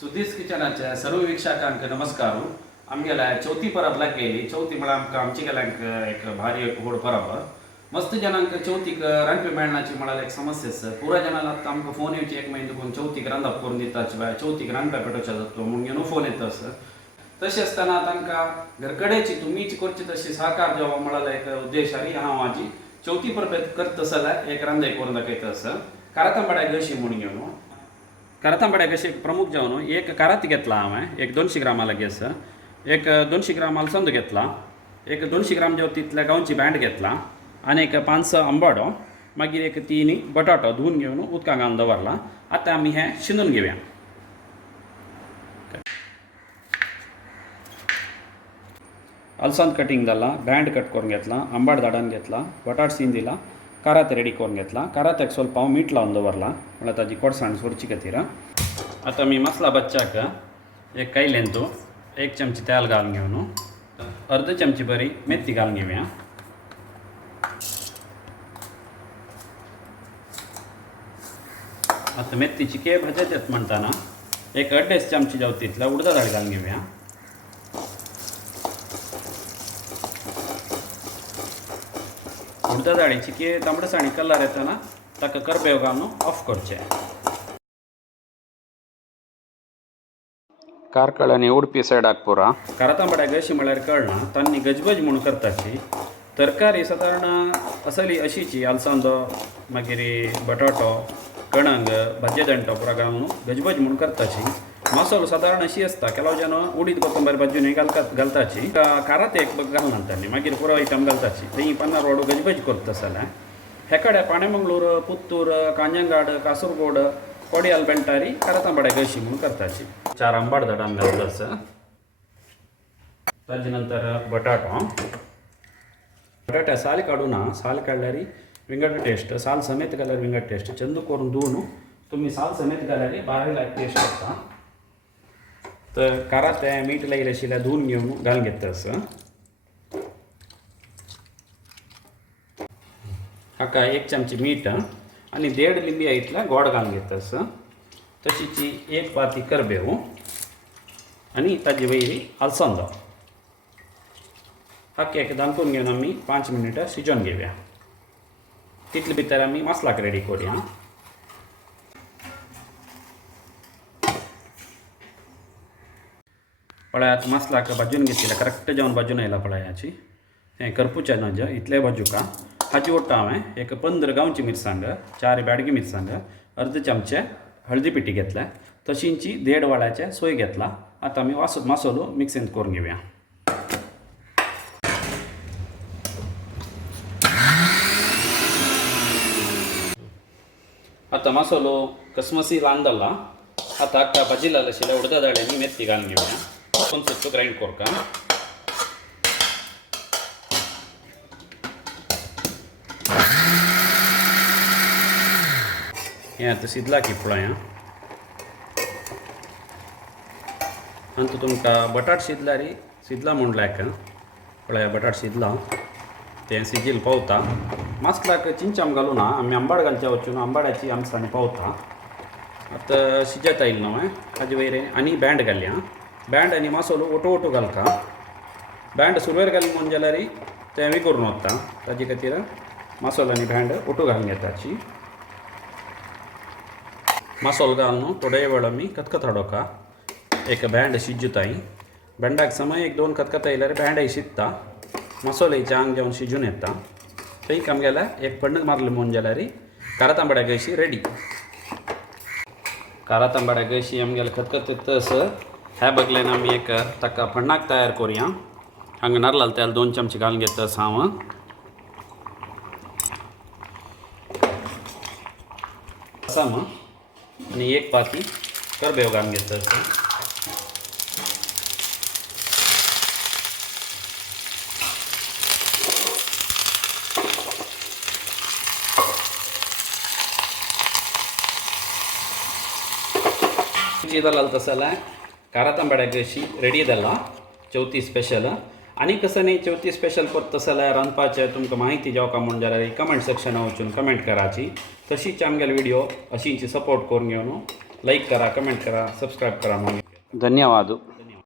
सुधीस किचनाच्या सर्व वीक्षकांक नमस्कार. आमगेला चौथी परब लागली. चौथी मला आमची गेल्यांक एक भारी एक व्हड परब. मस्त जनांक चौथीक रांदपी मेळनाची म्हळ्यार एक समस्या आसा. पुरा जनांना आतां आमकां फोन येवची एक म्हयनो करून चौथीक रांदप करून दिताचे बाय चौथीक रांदपा पेटोवचे जातलो म्हूण घेवन फोन येता आसा. तशें आसतना तांकां घरकडेची तुमीच करची तशी सहकार द्यावा म्हळ्यार एक उद्देशारी हांव म्हाजी चौथी परबेत करता जाल्यार एक रांदे करून दाखयता आसा. कारातांबाड्या गशी म्हूण घेवन कारातांबाड्या कशी प्रमुख जेवण एक कारात घेतला हांवें एक 200 ग्रामा लागीं आसा. एक 200 ग्राम अलसंद घेतला. एक 200 ग्राम जेव तितल्या गांवची बँड घेतला आनी एक 5-6 आंबाडो मागीर एक 3 बटाटो धुवन घेवन उदकां घालून दवरला. आतां आमी हें शिंदून घेवया. अल्संद कटिंग जाला, बँड कट करून घेतला, आंबाड धाडून घेतला, बटाट सीन दिला, कारात रेडी करून घेतला. काराताक स्वल्प हांव मीठ लावन दवरला म्हळ्यार ताजी कोडसाण सोडची खातीर. आतां आमी मसाला बच्चाक एक कायलेन तो 1 चमची तेल घालून घेवन अर्द चमची बरी मेथी घालून घेवया. आतां मेथीची के भाजत येत म्हणटाना एक 1.5 चमची जाव तितल्या उडदा दाळ घालून घेवया. उडदा दाळीची की तांबडसाणी कलर येताना ताका करबेव घालून ऑफ करचें. कारकळ्यांनी उडपी सायडाक पुरा कारातांबाड्या गशी म्हळ्यार कळना तांणी गजबज म्हणून करताची. तरकारी सादारण असली अशीची अलसंदो मागीर बटाटो कणंग भाजये दंटो पुरा घालून गजबज म्हणून करताची. मसालो सादारण अशी आसता केलो जन उडीद कोथंबीर भाजून घालताची कारात एक घालना तांणी मागीर पुरो आयटम घालताची. थंय 50 वाडो गजबज करता जाल्यार हे कडेन पाणेमंगळूर पुत्तूर कांजंगाड कासरगोड कोडियाल बेंटारी कारातांबाड्या गशी म्हणून करताची. 4 आंबाड धाडून घालता आसा. ताजे नंतर बटाट्या साल काडूना साल काडल्यार विंगड टेस्ट साल समेत घाल्यार विंगड टेस्ट चंदू करून धुवन तुमी साल समेत घाल्यार बारीक लायक टेस्ट येता. तर कारात मीठ लायिल्लें आशिल्लें धुवन घेवन घालून घेता आसा. हाका 1 चमची मीठ आनी 1.5 लिंबी इतल्या गोड घालून घेता आसा. तशीच 1 पाती करबेव आनी ताजे वयरी अलसंद हाका एक दांतून घेवन आमी 5 मिनिटां शिजोवन घेवया. तितले भितर आमी मसलाक रेडी करूया. पळयात मसलाक भाजून घेतलेला करेक्ट जावन भाजून आयला पळयाची. हें करपुचें नज इतलें भाजूका हाची ओडटा हांवें एक 15 गांवची मिरसांग 4 बेडगी मिरसांग अर्द चमचे हळदी पिठी घेतल्या. तशींची 1.5 वाळ्याचे सोय घेतला. आतां आमी मसालो मिक्सींत करून घेवया. आतां मसालो कसमसी लावन जाल्ला. आतां हाका भाजिल्लो आशिल्ल्या उडदा दाळ्यांनी मेथी घालून घेवया. पण सुद्दां ग्राइंड करता. हें आतां शिजला की पळया. आनी तुमकां बटाट शिजला म्हूण लायक पळया बटाट शिजला तें सिजील पावता. मसलाक चिंचाम घालूना आमी आंबाड घालचे वचून आंबाड्याची आमसाणी पावता. आतां शिजत आयिल्लो हांवें हाजे वयरें आनी बँड घालया. बँड आनी मसालो ओटो घालता. बँड सुरवेर घाली म्हूण जाल्यार तें विगोरून वता. ताजे खातीर मसालो आनी बँड ओटो घालून घेताची. मसालो घालून थोडे वेळ आमी खतखताडोका एक बँड शिजताय. बँडाक समय 1-2 खतखत आयल्यार बँडय शिजता. मसाल्याचें आंग जावन शिजून येता. थंय आमगेल्यार एक फण्ण मारलें म्हूण जाल्यार कारातांबाड्या गशी रेडी. कारातांबाड्या गशी आमगेल्या खतखत येतस ह्या बगलेन आमी एक ताका फण्णाक तयार करुया. हांगा नारळाल तेल 2 चमचे घालून घेतस हांव. साम आनी 1 पाती करबेव घालून घेतस. जालां तसल्या कारातांबाड्या गशी रेडी जाला चौथी स्पेशल. आनी कसं नाही चौथी स्पेशल करता जाल्यार रांदपाचें तुमकां माहिती जावका म्हूण जाल्यार कमेंट सेक्शनां वचून कमेंट कराची. तशीच आमगेले व्हिडिओ अशींच सपोर्ट करून घेवन लाईक करा, कमेंट करा, सबस्क्राईब करा. मग धन्यवाद.